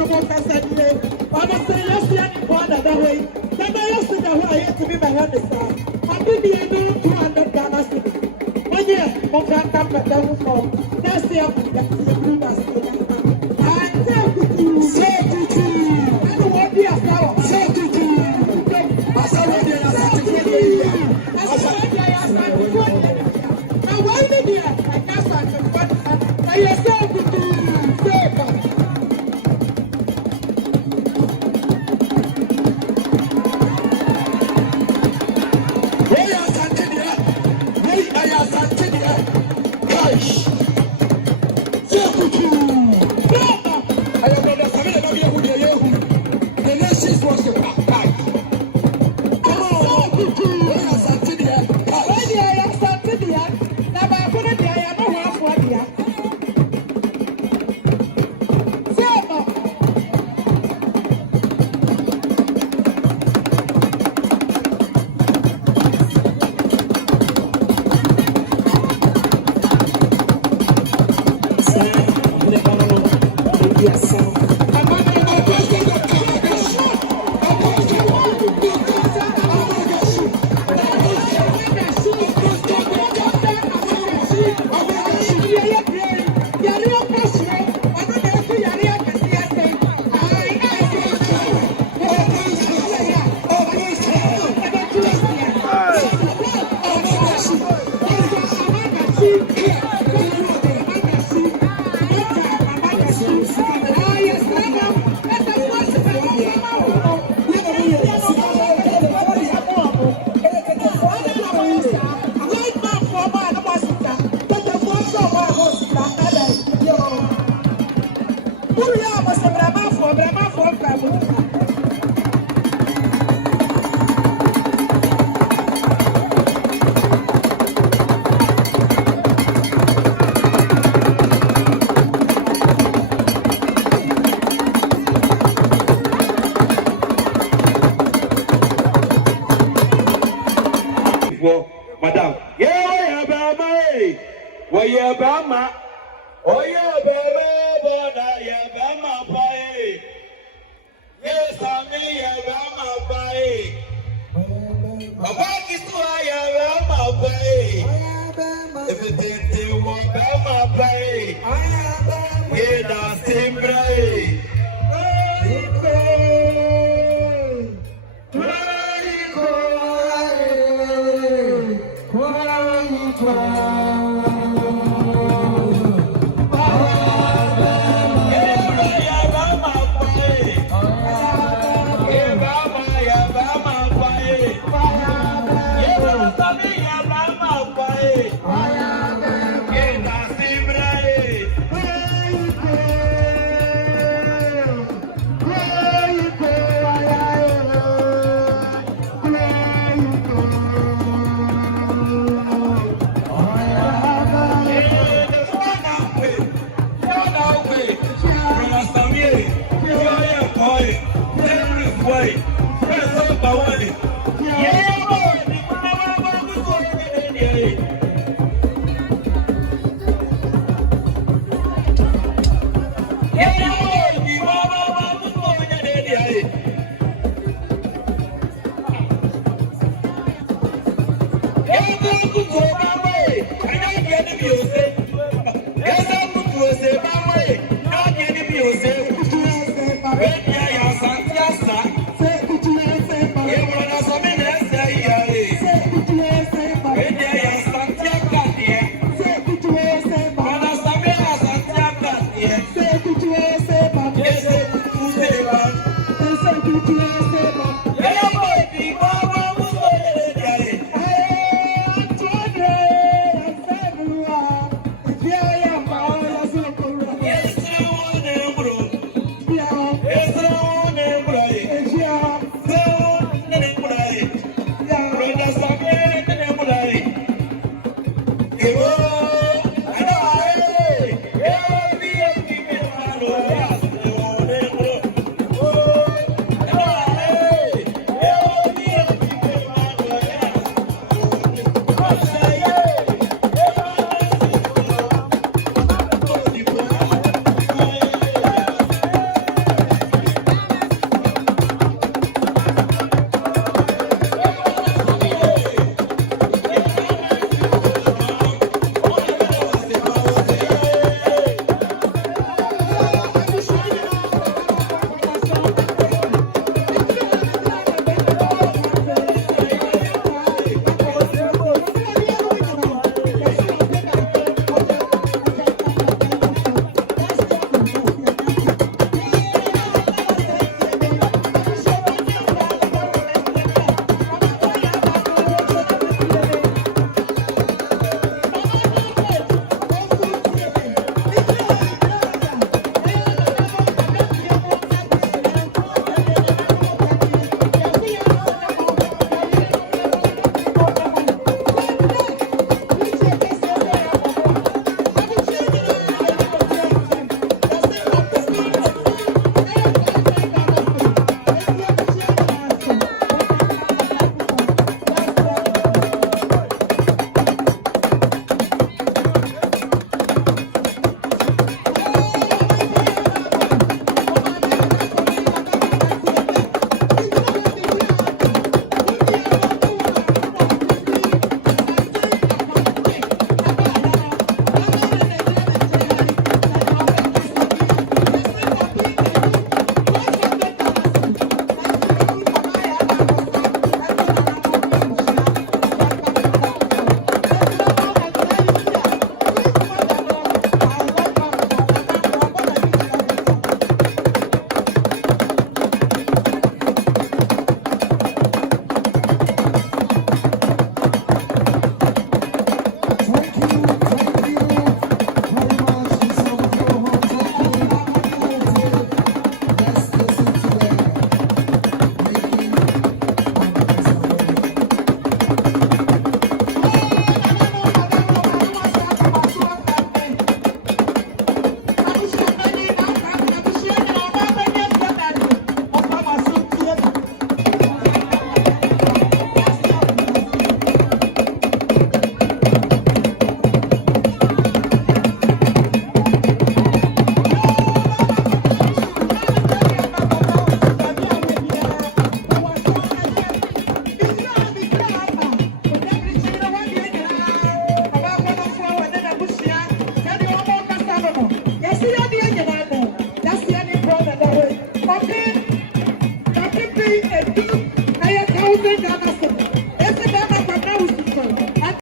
no more Cassandra. Mama say, yes, yes, one other way. Then I asked the way to be my understand. I did the 200 Ghana city. 1 year, one can come back down from. That's the other thing. I tell you, say to you. I don't want to ask how. Say to you. I saw what they are saying. I saw what they are saying. I wanted to ask. I can't say what I say to you. Madam, yeah, Bama, oh, yeah, Bama, yeah, Bama, pie. Yes, I mean, yeah, Bama, pie. About this, yeah, Bama, pie. If it didn't want Bama, pie, yeah, that's him, right? Yeah.